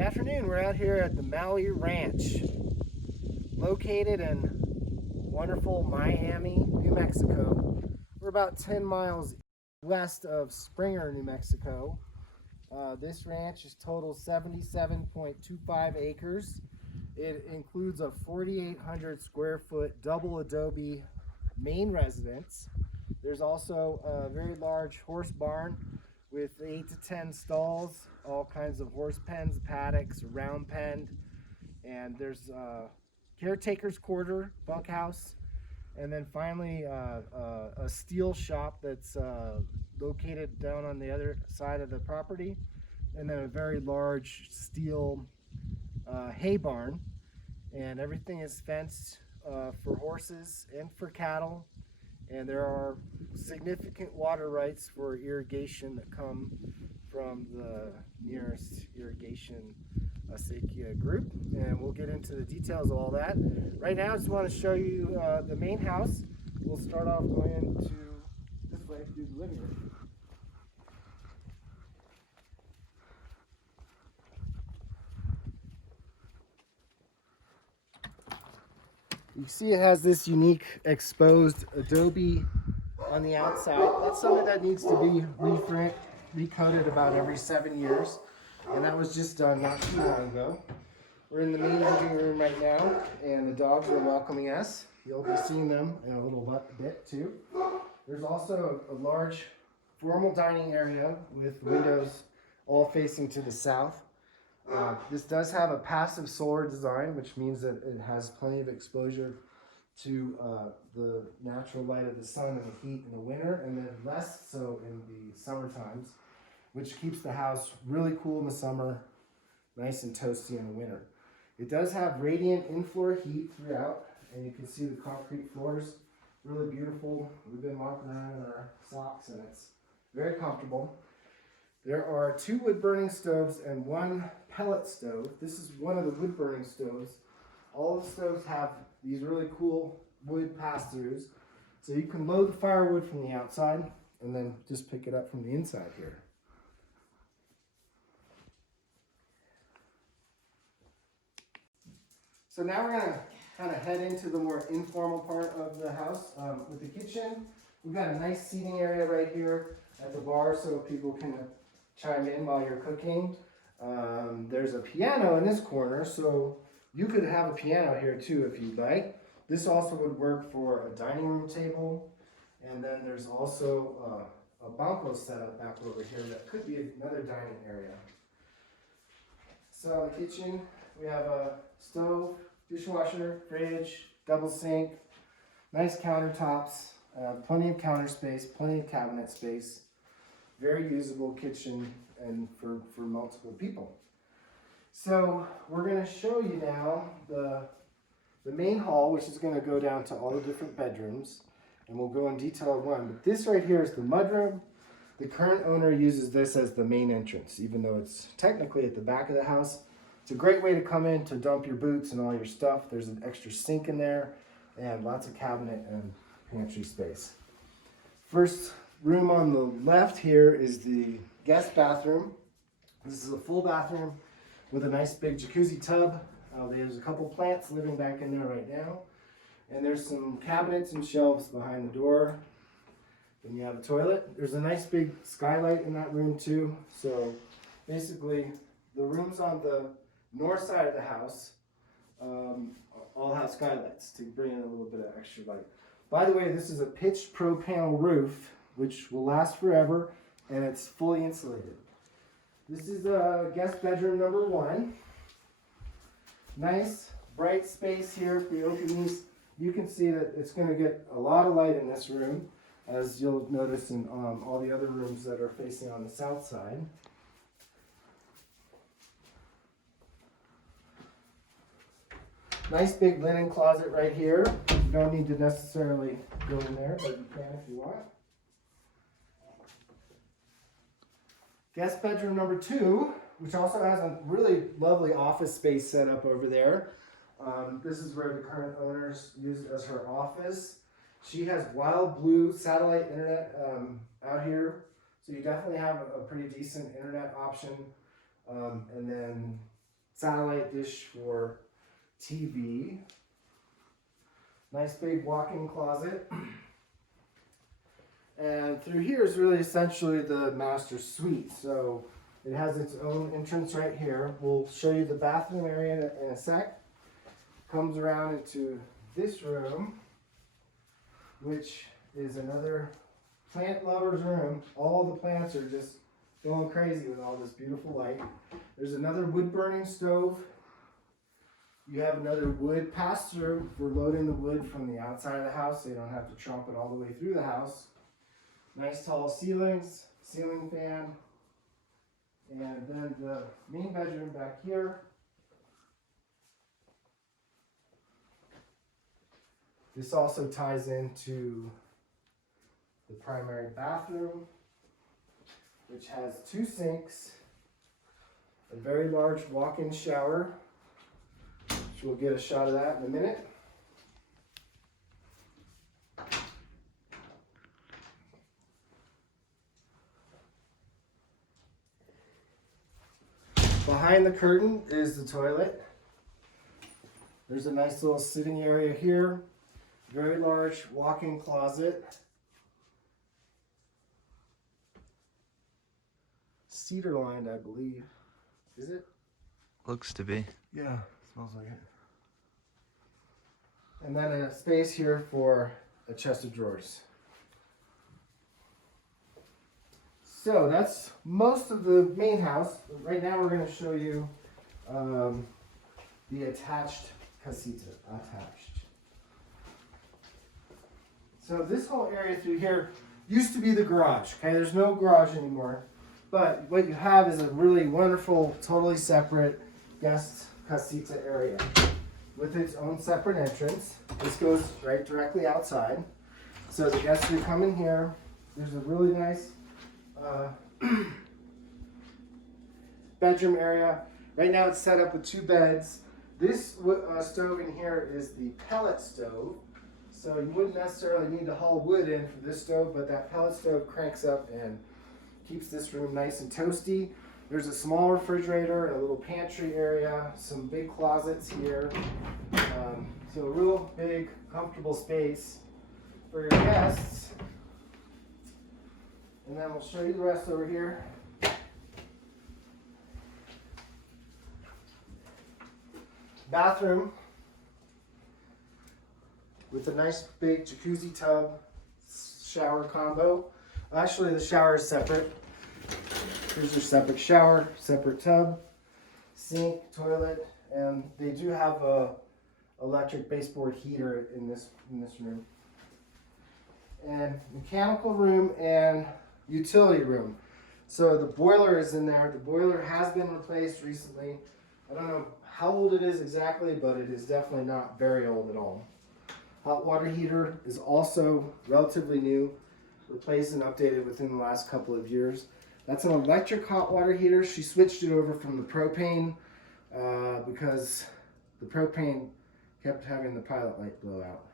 Good afternoon. We're out here at the Maui Ranch, located in wonderful Miami, New Mexico. We're about 10 miles west of Springer, New Mexico. This ranch is total 77.25 acres. It includes a 4,800 square foot double adobe main residence. There's also a very large horse barn with 8 to 10 stalls, all kinds of horse pens, paddocks, round pen, and there's a caretaker's quarter, bunkhouse, and then finally a steel shop that's located down on the other side of the property, and then a very large steel hay barn, and everything is fenced for horses and for cattle. And there are significant water rights for irrigation that come from the nearest irrigation acequia group, and we'll get into the details of all that. Right now I just want to show you the main house. We'll start off going into this way through the living room. You see it has this unique exposed adobe on the outside. That's something that needs to be recoated about every 7 years, and that was just done not too long ago. We're in the main living room right now, and the dogs are welcoming us. You'll be seeing them in a little bit too. There's also a large formal dining area with windows all facing to the south. This does have a passive solar design, which means that it has plenty of exposure to the natural light of the sun and the heat in the winter, and then less so in the summer times, which keeps the house really cool in the summer, nice and toasty in the winter. It does have radiant in-floor heat throughout, and you can see the concrete floors, really beautiful. We've been walking around in our socks, and it's very comfortable. There are 2 wood-burning stoves and 1 pellet stove. This is one of the wood-burning stoves. All the stoves have these really cool wood pass-throughs, so you can load the firewood from the outside and then just pick it up from the inside here. So now we're going to kind of head into the more informal part of the house. With the kitchen, we've got a nice seating area right here at the bar so people can chime in while you're cooking. There's a piano in this corner, so you could have a piano here too if you'd like. This also would work for a dining room table, and then there's also a banco set up back over here that could be another dining area. So in the kitchen, we have a stove, dishwasher, fridge, double sink, nice countertops, plenty of counter space, plenty of cabinet space. Very usable kitchen and for multiple people. So we're going to show you now the main hall, which is going to go down to all the different bedrooms, and we'll go in detail on one. But this right here is the mudroom. The current owner uses this as the main entrance, even though it's technically at the back of the house. It's a great way to come in to dump your boots and all your stuff. There's an extra sink in there and lots of cabinet and pantry space. First room on the left here is the guest bathroom. This is a full bathroom with a nice big jacuzzi tub. There's a couple plants living back in there right now. And there's some cabinets and shelves behind the door. Then you have a toilet. There's a nice big skylight in that room too. So basically the rooms on the north side of the house all have skylights to bring in a little bit of extra light. By the way, this is a pitched pro panel roof, which will last forever, and it's fully insulated. This is guest bedroom number 1. Nice, bright space here. If we open these, you can see that it's going to get a lot of light in this room, as you'll notice in all the other rooms that are facing on the south side. Nice big linen closet right here. You don't need to necessarily go in there, but you can if you want. Guest bedroom number 2, which also has a really lovely office space set up over there. This is where the current owners use it as her office. She has wild blue satellite internet out here, so you definitely have a pretty decent internet option. And then satellite dish for TV. Nice big walk-in closet. And through here is really essentially the master suite. So it has its own entrance right here. We'll show you the bathroom area in a sec. Comes around into this room, which is another plant lover's room. All the plants are just going crazy with all this beautiful light. There's another wood burning stove. You have another wood pass through for loading the wood from the outside of the house so you don't have to chomp it all the way through the house. Nice tall ceilings, ceiling fan, and then the main bedroom back here. This also ties into the primary bathroom, which has 2 sinks, a very large walk-in shower, which we'll get a shot of that in a minute. Behind the curtain is the toilet. There's a nice little sitting area here. Very large walk-in closet. Cedar lined, I believe. Is it? Looks to be. Yeah, smells like it. And then a space here for a chest of drawers. So that's most of the main house. Right now we're going to show you the attached casita. So this whole area through here used to be the garage. Okay, there's no garage anymore. But what you have is a really wonderful, totally separate guest casita area with its own separate entrance. This goes right directly outside. So the guests who come in here, there's a really nice bedroom area. Right now it's set up with 2 beds. This stove in here is the pellet stove. So you wouldn't necessarily need to haul wood in for this stove, but that pellet stove cranks up and keeps this room nice and toasty. There's a small refrigerator, a little pantry area, some big closets here. So a real big, comfortable space for your guests. And then we'll show you the rest over here. Bathroom with a nice big jacuzzi tub shower combo. Actually, the shower is separate. Here's your separate shower, separate tub, sink, toilet, and they do have a electric baseboard heater in this room. And mechanical room and utility room. So the boiler is in there. The boiler has been replaced recently. I don't know how old it is exactly, but it is definitely not very old at all. Hot water heater is also relatively new, replaced and updated within the last couple of years. That's an electric hot water heater. She switched it over from the propane because the propane kept having the pilot light blow out.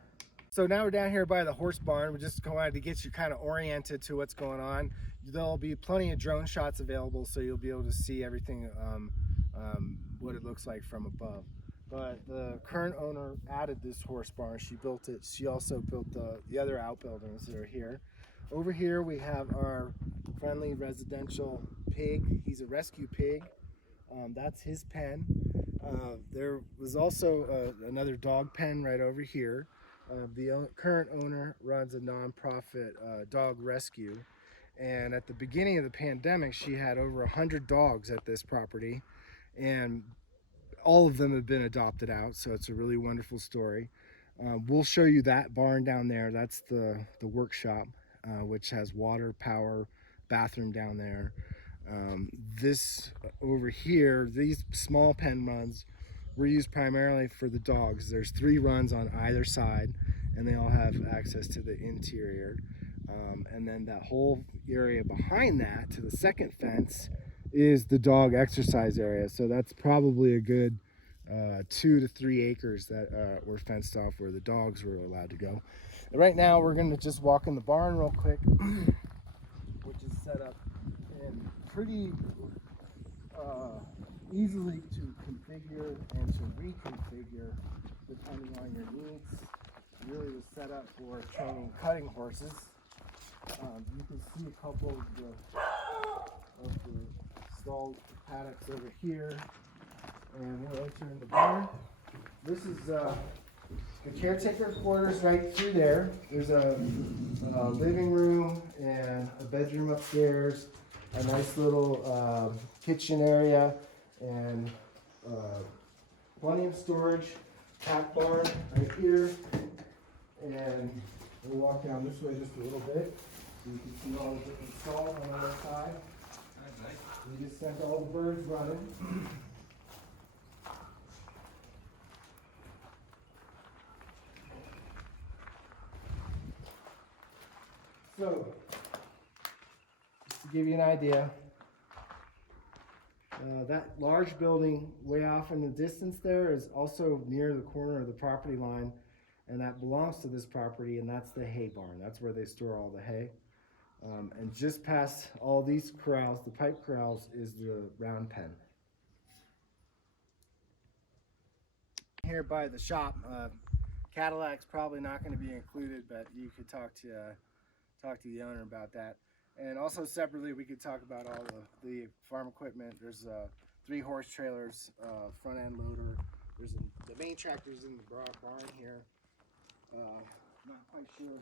So now we're down here by the horse barn. We're just going to get you kind of oriented to what's going on. There'll be plenty of drone shots available, so you'll be able to see everything, what it looks like from above. But the current owner added this horse barn. She built it. She also built the other outbuildings that are here. Over here we have our friendly residential pig. He's a rescue pig. That's his pen. There was also another dog pen right over here. The current owner runs a nonprofit dog rescue, and at the beginning of the pandemic she had over 100 dogs at this property, and all of them have been adopted out, so it's a really wonderful story. We'll show you that barn down there. That's the workshop, which has water, power, bathroom down there. This over here, these small pen runs were used primarily for the dogs. There's 3 runs on either side, and they all have access to the interior. And then that whole area behind that, to the second fence, is the dog exercise area. So that's probably a good 2 to 3 acres that were fenced off where the dogs were allowed to go. And right now we're going to just walk in the barn real quick, which is set up in pretty easily to configure and to reconfigure depending on your needs. It really was set up for training cutting horses. You can see a couple of the stalled paddocks over here, and we'll enter in the barn. This is the caretaker quarters right through there. There's a living room and a bedroom upstairs, a nice little kitchen area, and plenty of storage. Pack barn right here, and we'll walk down this way just a little bit so you can see all the different stalls on the other side. We just sent all the birds running. So, just to give you an idea, that large building way off in the distance there is also near the corner of the property line, and that belongs to this property, and that's the hay barn. That's where they store all the hay. And just past all these corrals, the pipe corrals, is the round pen. Here by the shop, Cadillac's probably not going to be included, but you could talk to the owner about that. And also separately, we could talk about all the farm equipment. There's 3 horse trailers, front end loader. There's the main tractor's in the barn here. Not quite sure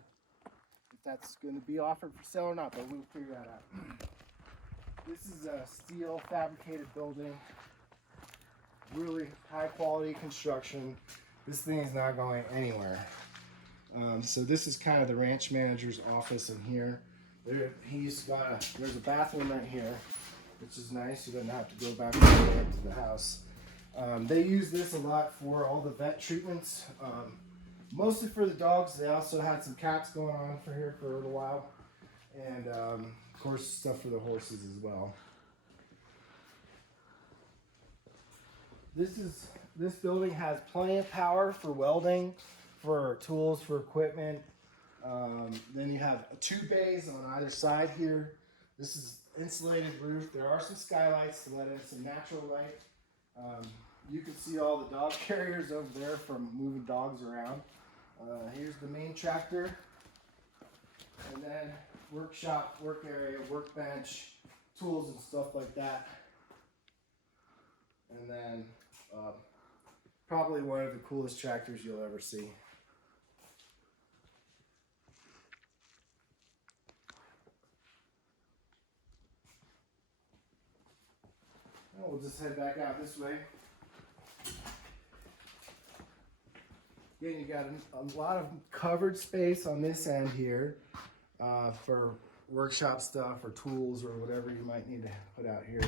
if that's going to be offered for sale or not, but we'll figure that out. This is a steel fabricated building. Really high quality construction. This thing is not going anywhere. So this is kind of the ranch manager's office in here. There's a bathroom right here, which is nice. You don't have to go back all the way up to the house. They use this a lot for all the vet treatments, mostly for the dogs. They also had some cats going on for here for a little while, and of course stuff for the horses as well. This building has plenty of power for welding, for tools, for equipment. Then you have 2 bays on either side here. This is insulated roof. There are some skylights to let in some natural light. You can see all the dog carriers over there from moving dogs around. Here's the main tractor. And then workshop, work area, workbench, tools and stuff like that. And then probably one of the coolest tractors you'll ever see. We'll just head back out this way. Again, you got a lot of covered space on this end here for workshop stuff or tools or whatever you might need to put out here.